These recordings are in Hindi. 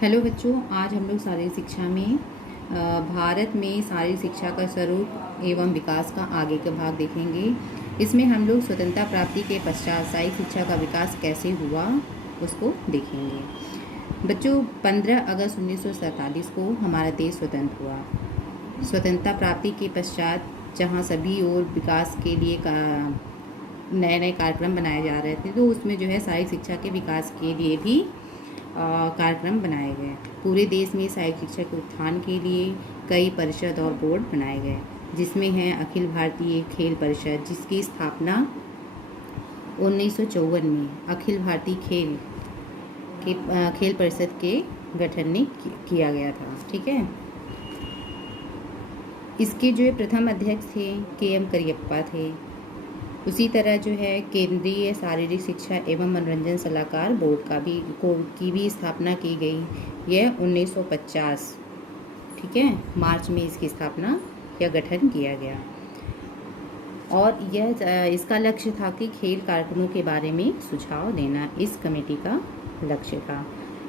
हेलो बच्चों, आज हम लोग शारीरिक शिक्षा में भारत में शारीरिक शिक्षा का स्वरूप एवं विकास का आगे का भाग देखेंगे। इसमें हम लोग स्वतंत्रता प्राप्ति के पश्चात शारीरिक शिक्षा का विकास कैसे हुआ उसको देखेंगे। बच्चों, 15 अगस्त 1947 को हमारा देश स्वतंत्र हुआ। स्वतंत्रता प्राप्ति के पश्चात जहाँ सभी ओर विकास के लिए नए नए कार्यक्रम बनाए जा रहे थे, तो उसमें जो है शारीरिक शिक्षा के विकास के लिए भी कार्यक्रम बनाए गए। पूरे देश में शारीरिक शिक्षा के उत्थान के लिए कई परिषद और बोर्ड बनाए गए, जिसमें है अखिल भारतीय खेल परिषद, जिसकी स्थापना 1954 में अखिल भारतीय खेल परिषद के गठन ने किया गया था। ठीक है। इसके जो प्रथम अध्यक्ष थे KM करियप्पा थे। उसी तरह जो है केंद्रीय शारीरिक शिक्षा एवं मनोरंजन सलाहकार बोर्ड की भी स्थापना की गई। यह 1950 ठीक है मार्च में इसकी स्थापना या गठन किया गया। और यह इसका लक्ष्य था कि खेल कार्यक्रमों के बारे में सुझाव देना इस कमेटी का लक्ष्य था।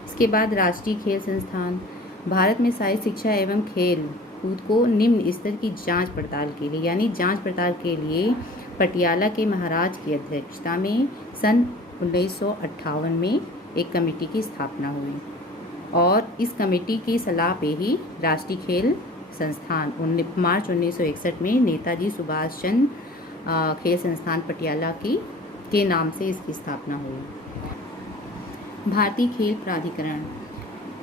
इसके बाद राष्ट्रीय खेल संस्थान भारत में शारीरिक शिक्षा एवं खेल कूद को निम्न स्तर की जांच पड़ताल के लिए पटियाला के महाराज की अध्यक्षता में सन 1958 में एक कमेटी की स्थापना हुई, और इस कमेटी की सलाह पे ही राष्ट्रीय खेल संस्थान मार्च 1961 में नेताजी सुभाष चंद्र खेल संस्थान पटियाला के नाम से इसकी स्थापना हुई। भारतीय खेल प्राधिकरण,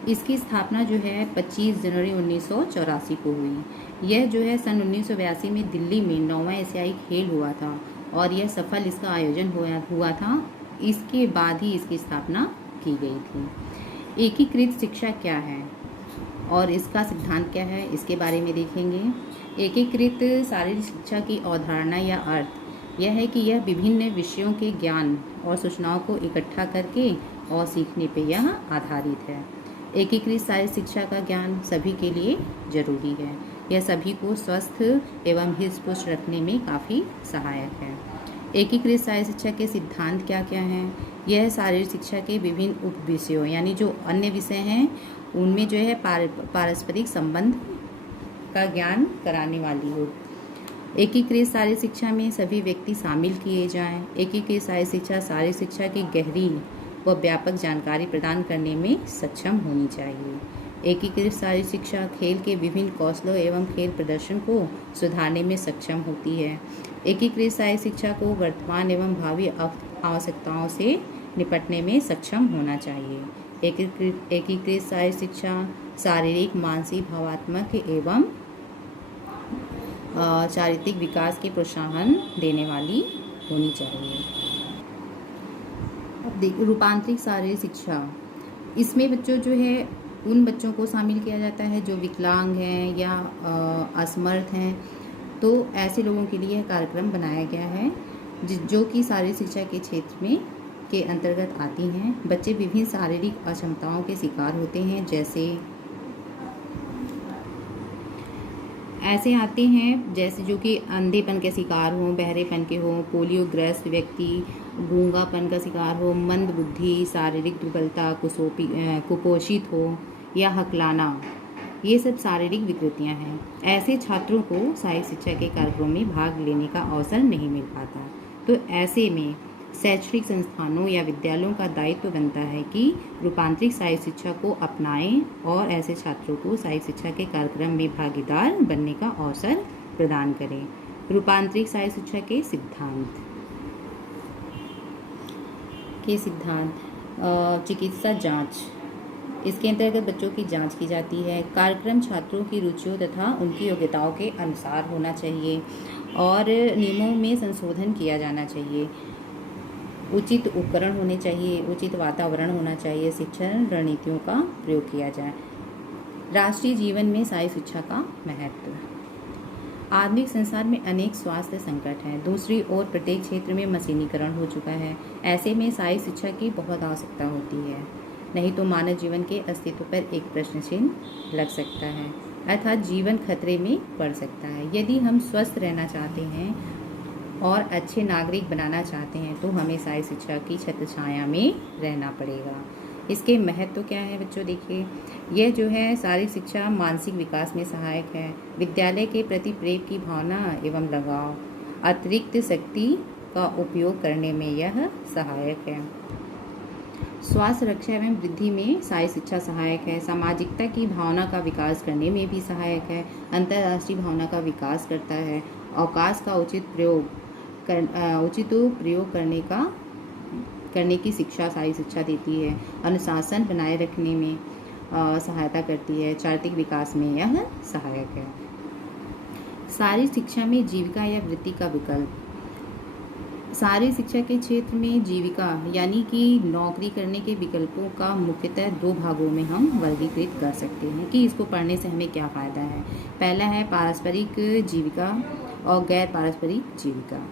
इसकी स्थापना जो है 25 जनवरी 1984 को हुई। यह जो है सन 1982 में दिल्ली में 9वां एशियाई खेल हुआ था, और यह सफल इसका आयोजन हुआ था। इसके बाद ही इसकी स्थापना की गई थी। एकीकृत शिक्षा क्या है और इसका सिद्धांत क्या है, इसके बारे में देखेंगे। एकीकृत शारीरिक शिक्षा की अवधारणा या अर्थ यह है कि यह विभिन्न विषयों के ज्ञान और सूचनाओं को इकट्ठा करके और सीखने पर यह आधारित है। एकीकृत शारीरिक शिक्षा का ज्ञान सभी के लिए जरूरी है। यह सभी को स्वस्थ एवं हृष्ट पुष्ट रखने में काफ़ी सहायक है। एकीकृत शारीरिक शिक्षा के सिद्धांत क्या क्या हैं? यह शारीरिक शिक्षा के विभिन्न उप विषयों यानी जो अन्य विषय हैं उनमें जो है पारस्परिक संबंध का ज्ञान कराने वाली हो। एकीकृत शारीरिक शिक्षा में सभी व्यक्ति शामिल किए जाएं। एकीकृत शारीरिक शिक्षा शारीरिक शिक्षा की गहरी व व्यापक जानकारी प्रदान करने में सक्षम होनी चाहिए। एकीकृत शारीरिक शिक्षा खेल के विभिन्न कौशलों एवं खेल प्रदर्शन को सुधारने में सक्षम होती है। एकीकृत शारीरिक शिक्षा को वर्तमान एवं भावी आवश्यकताओं से निपटने में सक्षम होना चाहिए। एकीकृत शारीरिक शिक्षा शारीरिक, मानसिक, भावात्मक एवं चारित्रिक विकास के प्रोत्साहन देने वाली होनी चाहिए। रूपांतरित शारीरिक शिक्षा, इसमें बच्चों जो है उन बच्चों को शामिल किया जाता है जो विकलांग हैं या असमर्थ हैं, तो ऐसे लोगों के लिए कार्यक्रम बनाया गया है जो कि शारीरिक शिक्षा के क्षेत्र में के अंतर्गत आती हैं। बच्चे विभिन्न शारीरिक अक्षमताओं के शिकार होते हैं, जैसे जो कि अंधेपन के शिकार हों, बहरेपन के हों, पोलियोग्रस्त व्यक्ति, गूंगापन का शिकार हो, मंद बुद्धि, शारीरिक दुर्बलता, कुपोषित हो या हकलाना, ये सब शारीरिक विकृतियां हैं। ऐसे छात्रों को शारीरिक शिक्षा के कार्यक्रमों में भाग लेने का अवसर नहीं मिल पाता, तो ऐसे में शैक्षणिक संस्थानों या विद्यालयों का दायित्व बनता है कि रूपांतरित शारीरिक शिक्षा को अपनाएं और ऐसे छात्रों को शारीरिक शिक्षा के कार्यक्रम में भागीदार बनने का अवसर प्रदान करें। रूपांतरित शारीरिक शिक्षा के सिद्धांत चिकित्सा जांच, इसके अंतर्गत बच्चों की जांच की जाती है। कार्यक्रम छात्रों की रुचियों तथा उनकी योग्यताओं के अनुसार होना चाहिए और नियमों में संशोधन किया जाना चाहिए। उचित उपकरण होने चाहिए, उचित वातावरण होना चाहिए, शिक्षण रणनीतियों का प्रयोग किया जाए। राष्ट्रीय जीवन में शारीरिक शिक्षा का महत्व, आधुनिक संसार में अनेक स्वास्थ्य संकट हैं। दूसरी ओर प्रत्येक क्षेत्र में मशीनीकरण हो चुका है। ऐसे में शारीरिक शिक्षा की बहुत आवश्यकता होती है, नहीं तो मानव जीवन के अस्तित्व पर एक प्रश्न चिन्ह लग सकता है, अर्थात जीवन खतरे में पड़ सकता है। यदि हम स्वस्थ रहना चाहते हैं और अच्छे नागरिक बनाना चाहते हैं तो हमें शारीरिक शिक्षा की छत्रछाया में रहना पड़ेगा। इसके महत्व क्या है बच्चों? देखिए, यह जो है शारीरिक शिक्षा मानसिक विकास में सहायक है, विद्यालय के प्रति प्रेम की भावना एवं लगाव, अतिरिक्त शक्ति का उपयोग करने में यह सहायक है। स्वास्थ्य रक्षा एवं वृद्धि में शारीरिक शिक्षा सहायक है, सामाजिकता की भावना का विकास करने में भी सहायक है, अंतर्राष्ट्रीय भावना का विकास करता है, अवकाश का उचित प्रयोग करने की शिक्षा शारीरिक शिक्षा देती है, अनुशासन बनाए रखने में सहायता करती है, चारित्रिक विकास में यह सहायक है। शारीरिक शिक्षा में जीविका या वृत्ति का विकल्प। शारीरिक शिक्षा के क्षेत्र में जीविका यानी कि नौकरी करने के विकल्पों का मुख्यतः 2 भागों में हम वर्गीकृत कर सकते हैं कि इसको पढ़ने से हमें क्या फ़ायदा है। पहला है पारस्परिक जीविका और गैर पारस्परिक जीविका।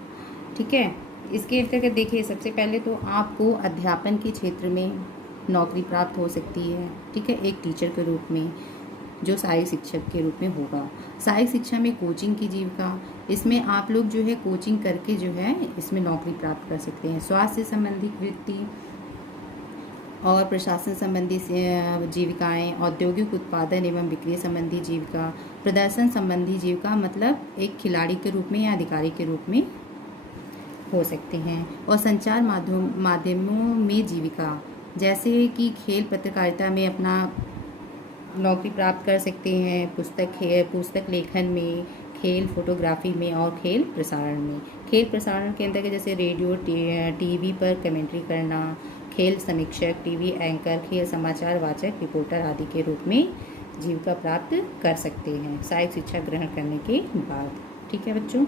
ठीक है, इसके अंतर्गत देखिए, सबसे पहले तो आपको अध्यापन के क्षेत्र में नौकरी प्राप्त हो सकती है। ठीक है, एक टीचर के रूप में, जो शारीरिक शिक्षक के रूप में होगा। शारीरिक शिक्षा में कोचिंग की जीविका, इसमें आप लोग जो है कोचिंग करके जो है इसमें नौकरी प्राप्त कर सकते हैं। स्वास्थ्य संबंधी वृत्ति और प्रशासन संबंधी जीविकाएं, औद्योगिक उत्पादन एवं बिक्री संबंधी जीविका, प्रदर्शन संबंधी जीविका मतलब एक खिलाड़ी के रूप में या अधिकारी के रूप में हो सकते हैं। और संचार माध्यमों में जीविका, जैसे कि खेल पत्रकारिता में अपना नौकरी प्राप्त कर सकते हैं, पुस्तक लेखन में, खेल फोटोग्राफी में और खेल प्रसारण में। खेल प्रसारण के अंतर्गत जैसे रेडियो टीवी पर कमेंट्री करना, खेल समीक्षक, टीवी एंकर, खेल समाचार वाचक, रिपोर्टर आदि के रूप में जीविका प्राप्त कर सकते हैं शारीरिक शिक्षा ग्रहण करने के बाद। ठीक है बच्चों।